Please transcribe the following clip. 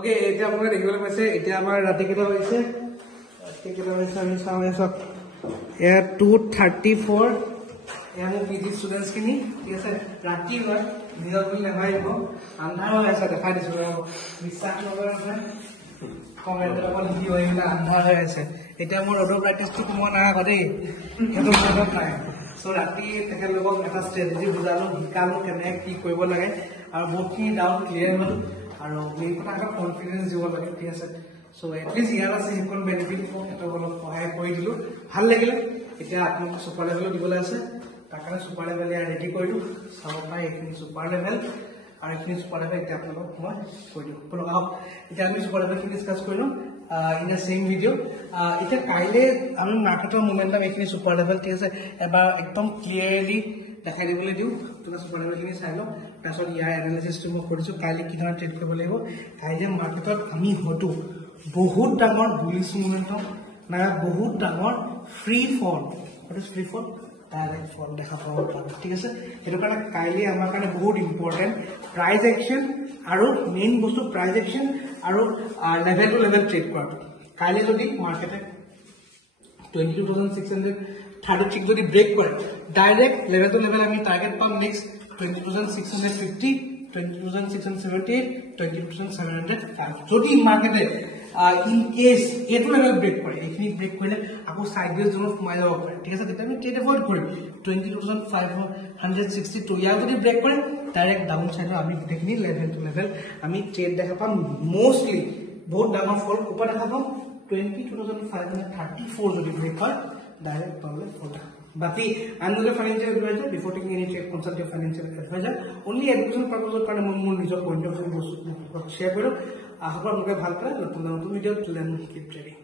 okay এতিয়া আপোনালোকে দেখিবলৈ পাইছে এতিয়া আমাৰ ৰাতি কেইটা হৈছে আমি চাওঁ চাওক এয়া 2:34 এয়া মোৰ পিজি ষ্টুডেণ্টছখিনি ঠিক আছে ৰাতি হয় দিনত বুলি নাভাবিব আন্ধাৰ হৈ আছে দেখাই দিছোঁ বিশ্বাস নকৰে কমেণ্টত অকল কি হৈ পেলাই আন্ধাৰ হৈ আছে এতিয়া মোৰ ৰ'দৰ প্ৰেক্টিছটো মই নাই আকৌ দেই সেইটো মনত নাই চ' ৰাতি তেখেতলোকক এটা ষ্ট্ৰেটেজি বুজালোঁ শিকালোঁ কেনেকৈ কি কৰিব লাগে আৰু বহুতখিনি ডাউট ক্লিয়াৰ হ'ল আৰু মেইন কথা এটা কনফিডেঞ্চ দিব লাগে ঠিক আছে চ' এটলিষ্ট ইয়াত আছে সেইখন বেনিফিট মোক সিহঁতক অলপ সহায় কৰি দিলোঁ ভাল লাগিলে এতিয়া আপোনালোকে ছুপাৰ লেভেলো দিবলৈ আছে তাৰ কাৰণে ছুপাৰ লেভেল ইয়াত ৰেডি কৰিলোঁ চাব পাৰে এইখিনি ছুপাৰ লেভেল আৰু এইখিনি ছুপাৰ লেভেল এতিয়া আপোনালোকক মই কৈ দিওঁ বলক আহক এতিয়া আমি ছুপাৰ লেভেলখিনি ডিছকাছ কৰিলোঁ ইন দ্য ছেইম ভিডিঅ' এতিয়া কাইলৈ আমি মাৰ্কেটৰ মুভমেণ্টাম এইখিনি ছুপাৰ লেভেল ঠিক আছে এবাৰ একদম ক্লিয়াৰলি দেখাই দিবলৈ দিওঁ তোমাৰ ছুপাৰ লেভেলখিনি চাই লওঁ তাৰপিছত ইয়াৰ এনালিচিছটো মই কৰিছোঁ কাইলৈ কি ধৰণে ট্ৰেড কৰিব লাগিব কাইলৈ মাৰ্কেটত আমি হয়তো বহুত ডাঙৰ বুলিছ মুভমেণ্টাম নাইবা বহুত ডাঙৰ ফ্ৰী ফল ফ্ৰী ফল ডাইৰেক্ট ফল দেখা পাব পাৰোঁ ঠিক আছে সেইটো কাৰণে কাইলৈ আমাৰ কাৰণে বহুত ইম্পৰ্টেণ্ট প্ৰাইজ একশ্যন আৰু মেইন বস্তু প্ৰাইজ একশ্যন আৰু লেভেল টু লেভেল ট্ৰেড কৰাটো কাইলৈ যদি মাৰ্কেটে 22,636 যদি ব্ৰেক কৰে ডাইৰেক্ট লেভেল টু লেভেল আমি টাৰ্গেট পাম নেক্সট 20,650 20,678 22,705 যদি মাৰ্কেটে ইন কেছ এইটো লেভেল ব্ৰেক কৰে এইখিনি ব্ৰেক কৰিলে আকৌ সাইড ওয়েজ জোনত সোমাই যাব পাৰে ঠিক আছে তেতিয়া আমি ট্ৰেড এভয়েড কৰিম 22,562 ইয়াৰ যদি ব্ৰেক কৰে ডাইৰেক্ট ডাউন সাইডত আমি গোটেইখিনি লেভেল টু লেভেল আমি ট্ৰেড দেখা পাম মোষ্টলি বহুত ডাঙৰ ফল ওপৰ দেখা পাম 22,534 যদি ব্ৰেক হয় ডাইৰেক্ট পাবলে ফল বাকি another financial advisor before taking any trade consult your financial advisor only education purpose of kind of more নিজৰ point of view share কৰো আশা কৰো আপোনালোকে ভাল পালে নতুন ভিডিঅ' কেপ ট্ৰেডিং